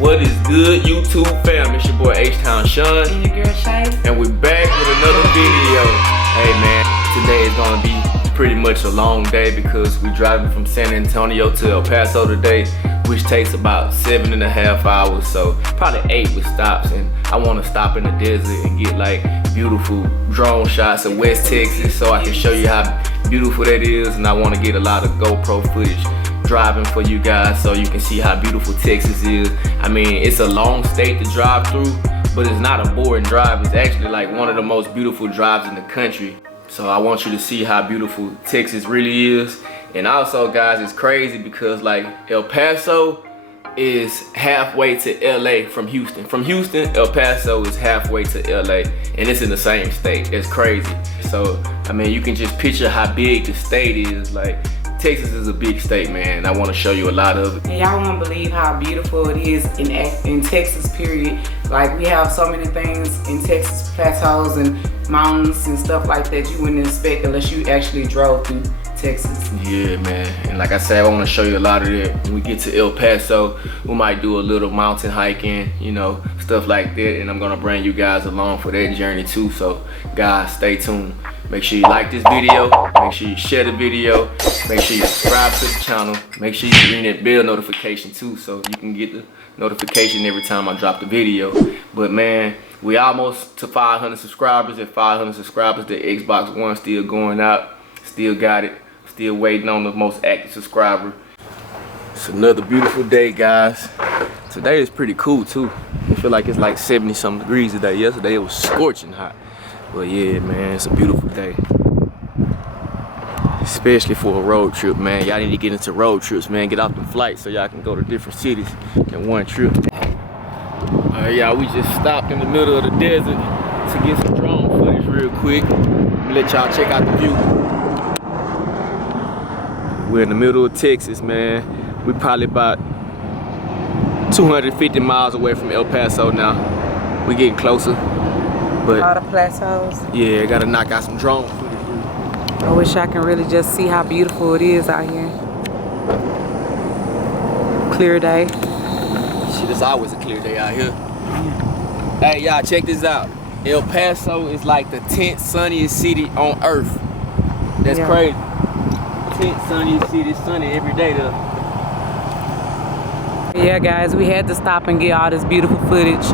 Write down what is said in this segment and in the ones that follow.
What is good, YouTube fam? It's your boy H-Town Sean. And your girl Shay. And we're back with another video. Hey man, today is gonna be pretty much a long day because we're driving from San Antonio to El Paso today, which takes about 7.5 hours, so probably 8 with stops. And I wanna stop in the desert and get like beautiful drone shots of West Texas so I can show you how beautiful that is. And I wanna get a lot of GoPro footage driving for you guys so you can see how beautiful Texas is. I mean, it's a long state to drive through, but it's not a boring drive. It's actually like one of the most beautiful drives in the country. So I want you to see how beautiful Texas really is. And also guys, it's crazy because like El Paso is halfway to LA from Houston. From Houston, El Paso is halfway to LA, and it's in the same state. It's crazy. So I mean, you can just picture how big the state is. Like, Texas is a big state, man. I want to show you a lot of it. And y'all won't believe how beautiful it is in Texas, period. Like, we have so many things in Texas, plateaus and mountains and stuff like that you wouldn't expect unless you actually drove through Texas. Yeah, man. And like I said, I want to show you a lot of that. When we get to El Paso, we might do a little mountain hiking, you know, stuff like that. And I'm going to bring you guys along for that journey too. So guys, stay tuned. Make sure you like this video, make sure you share the video, make sure you subscribe to the channel, make sure you ring that bell notification too so you can get the notification every time I drop the video. But man, we almost to 500 subscribers. At 500 subscribers, the Xbox One still going out, still got it, still waiting on the most active subscriber. It's another beautiful day, guys. Today is pretty cool too. I feel like it's like 70 something degrees today. Yesterday it was scorching hot. But yeah, man, it's a beautiful day. Especially for a road trip, man. Y'all need to get into road trips, man. Get off them flights so y'all can go to different cities in one trip. Alright, y'all, we just stopped in the middle of the desert to get some drone footage real quick. Let me let y'all check out the view. We're in the middle of Texas, man. We probably about 250 miles away from El Paso now. We getting closer. But all the plateaus. Yeah, I gotta knock out some drone footage. I wish I can really just see how beautiful it is out here. Clear day. Shit, it's always a clear day out here. Hey, y'all, check this out. El Paso is like the 10th sunniest city on earth. That's crazy. 10th sunniest city, sunny every day though. Yeah, guys, we had to stop and get all this beautiful footage.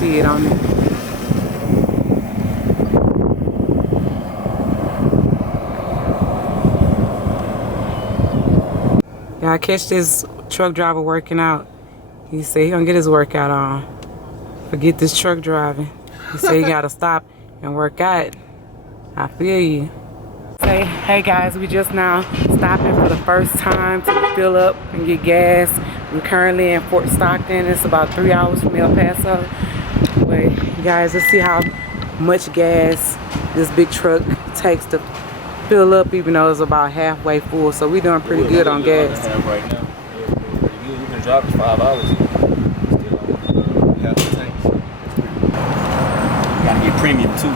It on there. Yeah, I catch this truck driver working out. He said he gonna get his workout on. Forget this truck driving. He said he gotta stop and work out. I feel you. Say, hey guys, we just now stopping for the first time to fill up and get gas. We're currently in Fort Stockton. It's about 3 hours from El Paso. But guys, let's see how much gas this big truck takes to fill up, even though it's about halfway full. So we're doing pretty good on gas. Right now. Yeah, pretty good. We've been driving 5 hours. Still on half the tanks. Gotta get premium too.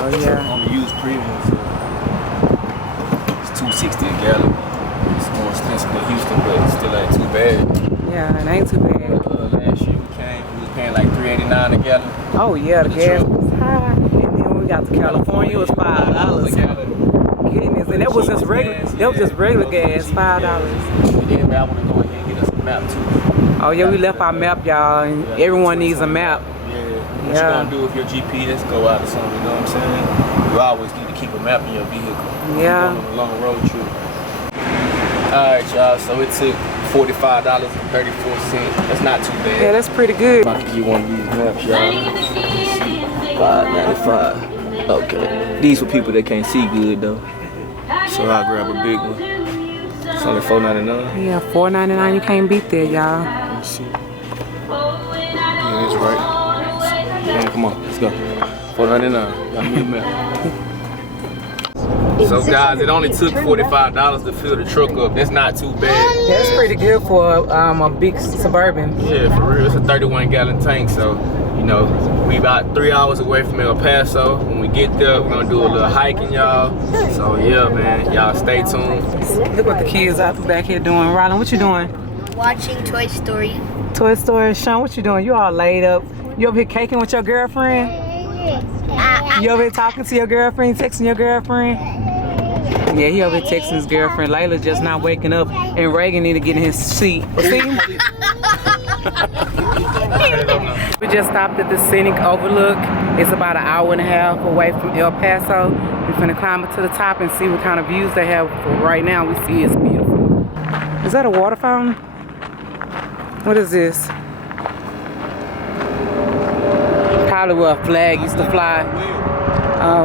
Oh yeah. On the used premium, so it's $2.60 a gallon. It's more expensive than Houston, but it still ain't too bad. Yeah, it ain't too bad. Last year we came, we was paying like $3.89 a gallon. Oh yeah, the gas was high. And then when we got to California, it was $5 a gallon. Goodness, and that was just regular. That was just regular gas, $5. And then I want to go ahead and get us a map too. Oh yeah, we left our map, y'all, and everyone needs a map. What you gonna do if your GPS go out or something, you know what I'm saying? You always need to keep a map in your vehicle. Yeah. Going on a long road trip. Alright y'all, so it took $45.34. That's not too bad. Yeah, that's pretty good. I'm about to get one of these maps, y'all. $5.95. Okay. These for people that can't see good though. So I'll grab a big one. It's only $4.99. Yeah, $4.99. You can't beat that, y'all. Let me see. Yeah, that's right. Man, come on, let's go. $4.99. Got me a map. So guys, it only took $45 to fill the truck up. That's not too bad. That's pretty good for a big Suburban. Yeah, for real. It's a 31-gallon tank, so you know, we about 3 hours away from El Paso. When we get there, we're gonna do a little hiking, y'all. So yeah, man, y'all stay tuned. Look what the kids out back here doing. Rylan, what you doing? Watching Toy Story. Toy Story. Sean, what you doing? You all laid up. You over here caking with your girlfriend? You over here talking to your girlfriend, texting your girlfriend? Yeah, he over here texting his girlfriend. Layla just not waking up, and Reagan need to get in his seat. See? We just stopped at the Scenic Overlook. It's about an hour and a half away from El Paso. We're gonna climb up to the top and see what kind of views they have. For right now, we see it's beautiful. Is that a water fountain? What is this? Probably where a flag used to fly.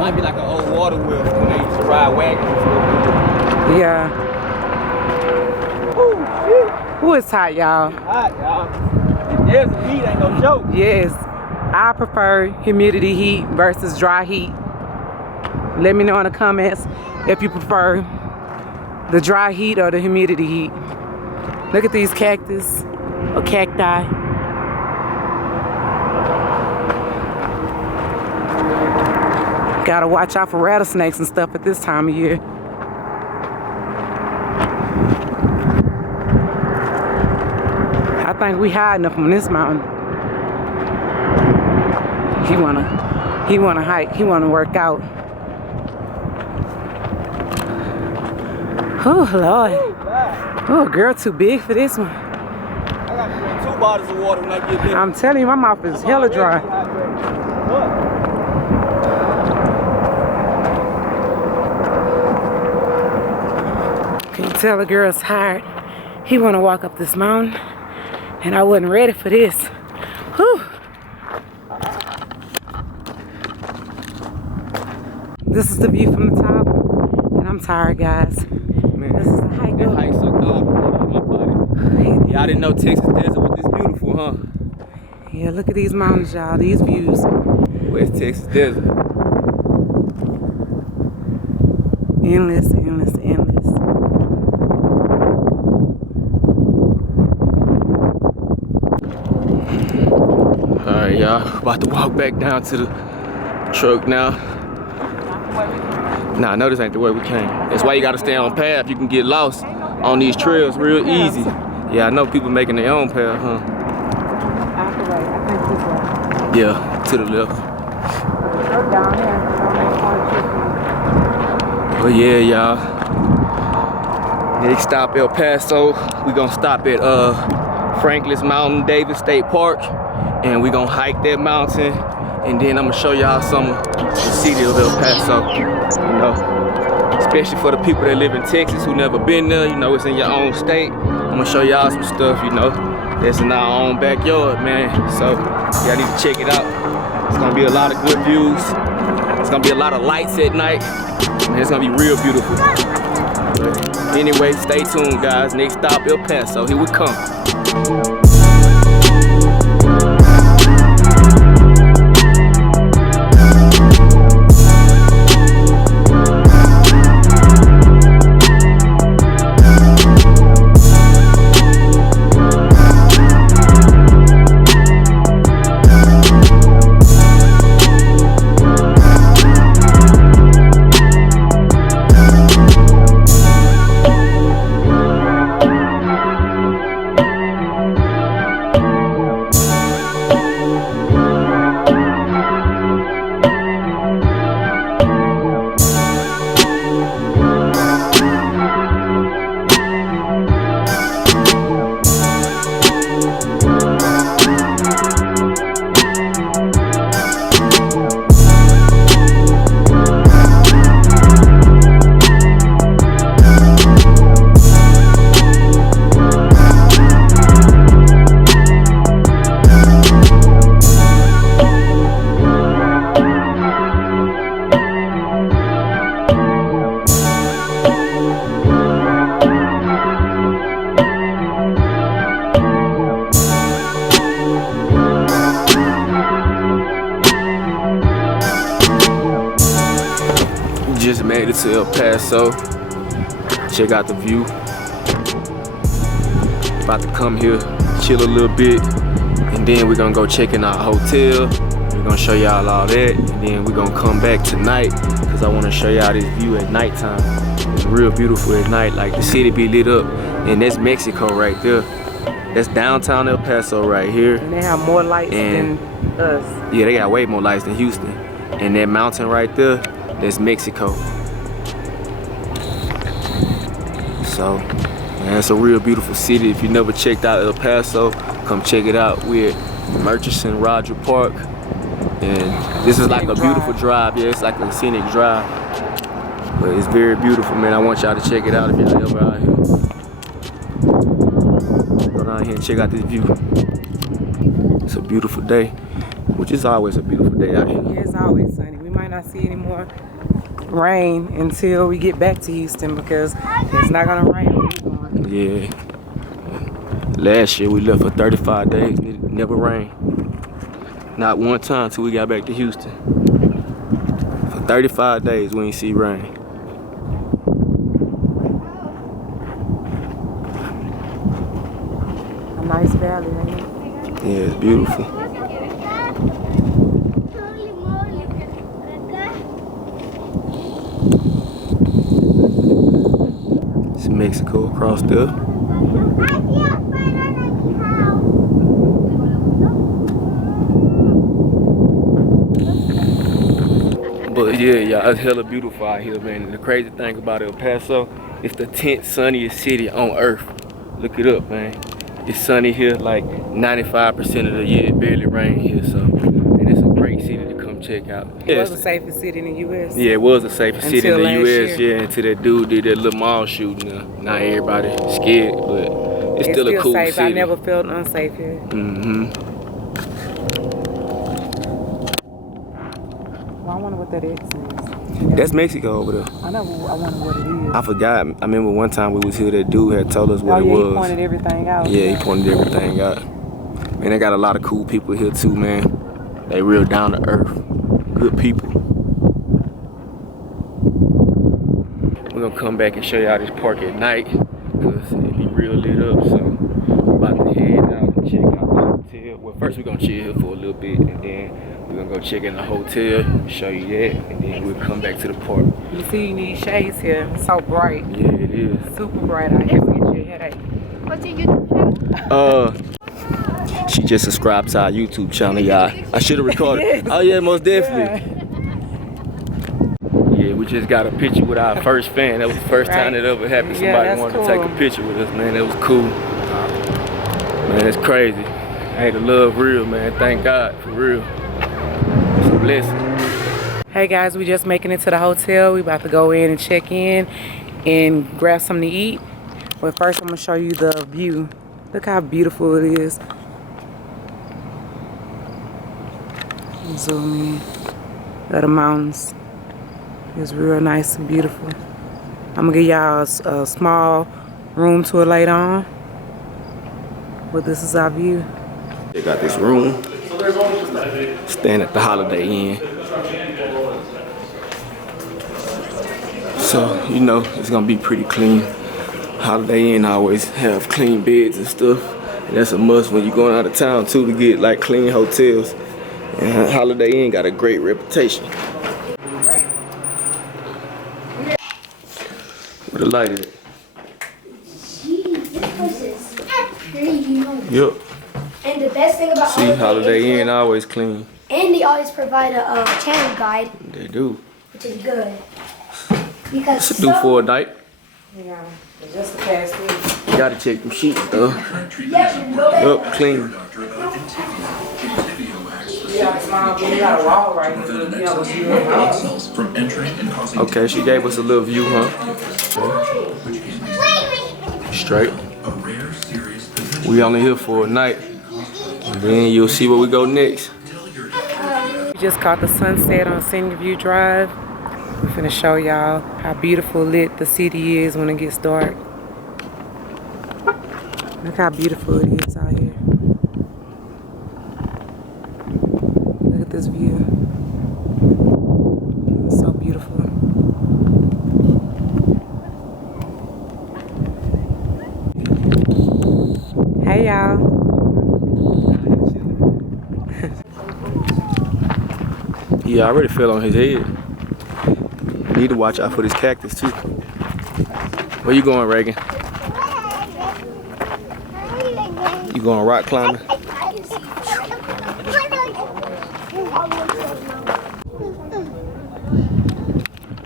Might be like an old water wheel when they used to ride wagons. Yeah. Ooh, it's hot, y'all. Hot, y'all. There's a heat, ain't no joke. Yes. I prefer humidity heat versus dry heat. Let me know in the comments if you prefer the dry heat or the humidity heat. Look at these cactus or cacti. Gotta watch out for rattlesnakes and stuff at this time of year. I think we high enough on this mountain. He wanna hike, he wanna work out. Oh Lord. Oh, girl too big for this one. I got 2 bottles of water when I get there. I'm telling you, my mouth is hella dry. Can you tell the girl's tired? He wanna walk up this mountain, and I wasn't ready for this. Whew. This is the view from the top, and I'm tired, guys. Man, this is the hike. That hike so dark on my body. Y'all didn't know Texas desert was this beautiful, huh? Yeah, look at these mountains, y'all. These views. West Texas desert. Endless, endless, endless. Alright, y'all. About to walk back down to the truck now. Nah, no, this ain't the way we came. That's why you gotta stay on path. You can get lost on these trails real easy. Yeah, I know people making their own path, huh? Yeah, to the left. But yeah, y'all. Next stop, El Paso. We gonna stop at Franklin's Mountain Davis State Park, and we gonna hike that mountain. And then I'm gonna show y'all some of the city of El Paso, you know, especially for the people that live in Texas who never been there. You know, it's in your own state. I'm gonna show y'all some stuff, you know, that's in our own backyard, man. So y'all need to check it out. It's gonna be a lot of good views. It's gonna be a lot of lights at night. Man, it's gonna be real beautiful. But anyway, stay tuned, guys. Next stop, El Paso. Here we come. to El Paso. Check out the view. About to come here, chill a little bit, and then we're gonna go check in our hotel. We're gonna show y'all all that, and then we're gonna come back tonight because I want to show y'all this view at nighttime. It's real beautiful at night, like the city be lit up, and that's Mexico right there. That's downtown El Paso right here. And they have more lights than us. Yeah, they got way more lights than Houston. And that mountain right there, that's Mexico. So, man, it's a real beautiful city. If you never checked out El Paso, come check it out. We're at Murchison Roger Park. And this is like a beautiful drive. Yeah, it's like a scenic drive. But it's very beautiful, man. I want y'all to check it out if y'all ever out here. Go down here and check out this view. It's a beautiful day, which is always a beautiful day out here. Yeah, it's always sunny. We might not see any more rain until we get back to Houston because it's not gonna rain when we're going. Yeah. Last year we left for 35 days, it never rained. Not one time till we got back to Houston. For 35 days we ain't see rain. A nice valley, ain't it? Yeah, it's beautiful. It's Mexico across there. But yeah, y'all, it's hella beautiful out here, man. And the crazy thing about El Paso, it's the 10th sunniest city on earth. Look it up, man. It's sunny here like 95% of the year. It barely rains here, so, and it's a great city to come check out. It was the safest city in the U.S. Yeah, it was the safest city in the last U.S. year. Yeah, until that dude did that little mall shooting. Now everybody scared, but it's still a cool safe. city. I never felt unsafe here. Well, I wonder what that X is. That's Mexico over there. I wonder what it is. I forgot. I remember one time we was here, that dude had told us what it He was. pointed everything out. Yeah, he pointed everything out. Man, they got a lot of cool people here too, man. They real down to earth. Good people. We're gonna come back and show y'all this park at night because it be real lit up. So we're about to head out and check out the hotel. Well, first we're gonna chill here for a little bit, and then we're gonna go check in the hotel, show you that, and then we'll come back to the park. You see, you need shades here. It's so bright. Yeah, it is. Super bright out here. Get you a headache. What's your YouTube channel? She just subscribed to our YouTube channel, y'all. I should have recorded. Yes. Oh yeah, most definitely. Yeah, we just got a picture with our first fan. That was the first time that ever happened. Somebody wanted to take a picture with us, man. That was cool. Man, that's crazy. Hey, the love real, man. Thank God, for real. It's a blessing. Hey guys, we just making it to the hotel. We about to go in and check in and grab something to eat. But first I'm gonna show you the view. Look how beautiful it is. Zoom in. At the mountains. It's real nice and beautiful. I'm gonna give y'all a small room tour later on. But this is our view. They got this room. Staying at the Holiday Inn. So, you know, it's gonna be pretty clean. Holiday Inn always have clean beds and stuff. And that's a must when you're going out of town too, to get like clean hotels. And Holiday Inn got a great reputation. Where the light is? Yep. And the best thing about See, Holiday Inn always clean. And they always provide a channel guide, They do. which is good. Because What's it do for a night? Yeah, just the past week. You gotta check them sheets though. Yup, clean. You got a small view, you got a wall right here. You have a view of the house. Okay, she gave us a little view, huh? Straight. We only here for a night. And then you'll see where we go next. We just caught the sunset on Scenic View Drive. We're finna show y'all how beautiful lit the city is when it gets dark. Look how beautiful it is out here. Look at this view. It's so beautiful. He already fell on his head. Need to watch out for this cactus too. Where you going, Reagan? You going rock climbing?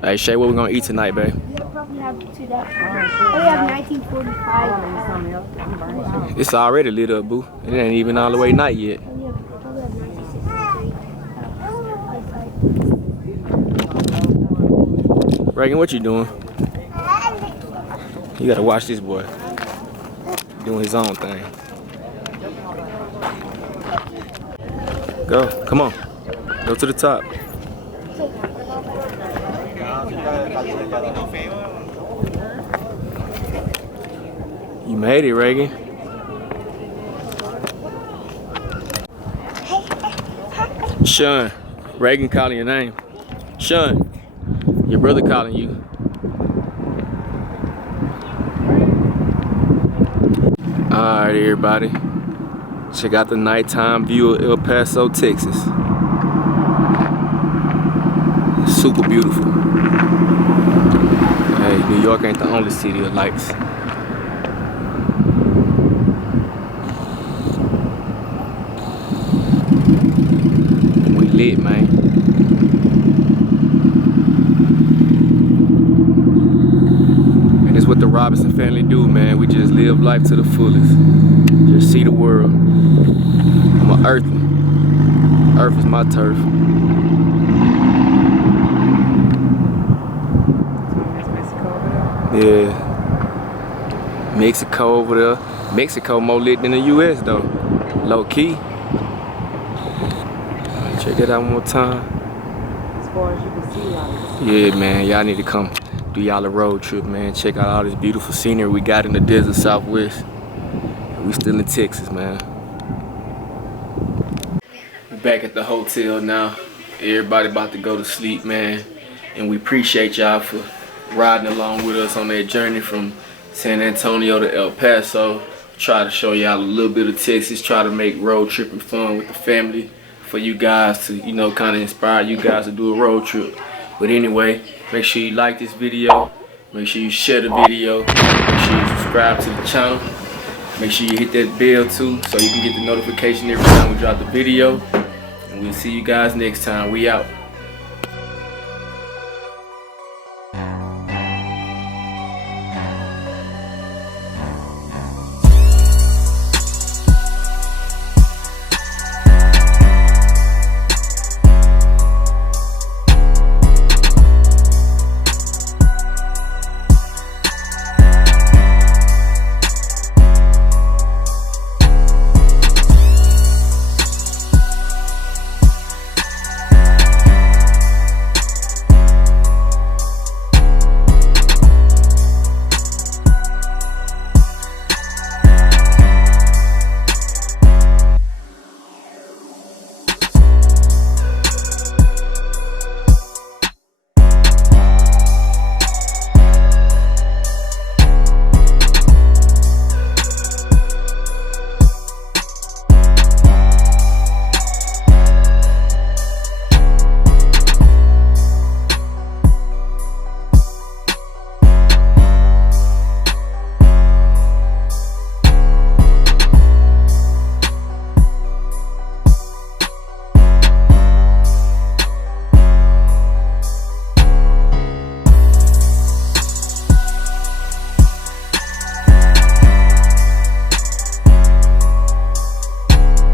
Hey Shay, what we gonna eat tonight, babe? We'll probably have to that. We have 1945. It's already lit up, boo. It ain't even all the way night yet. We have probably have 1963. Reagan, what you doing? You gotta watch this boy. Doing his own thing. Go, come on. Go to the top. You made it, Reagan. Sean, Reagan calling your name. Sean, your brother calling you. Alright, everybody. Check out the nighttime view of El Paso, Texas. Super beautiful. Hey, New York ain't the only city of lights. We lit, man. And it's what the Robinson family do, man. We just live life to the fullest. Just see the world. I'm an earthling. Earth is my turf. Yeah. Mexico over there. Mexico more lit than the US though. Low key. Check that out one more time. As far as you can see, yeah, man. Y'all need to come do y'all a road trip, man. Check out all this beautiful scenery we got in the desert Southwest. We still in Texas, man. We're back at the hotel now. Everybody about to go to sleep, man. And we appreciate y'all for riding along with us on that journey from San Antonio to El Paso. Try to show y'all a little bit of Texas. Try to make road tripping fun with the family for you guys to, you know, kind of inspire you guys to do a road trip. But anyway, make sure you like this video. Make sure you share the video. Make sure you subscribe to the channel. Make sure you hit that bell too so you can get the notification every time we drop the video. And we'll see you guys next time. We out.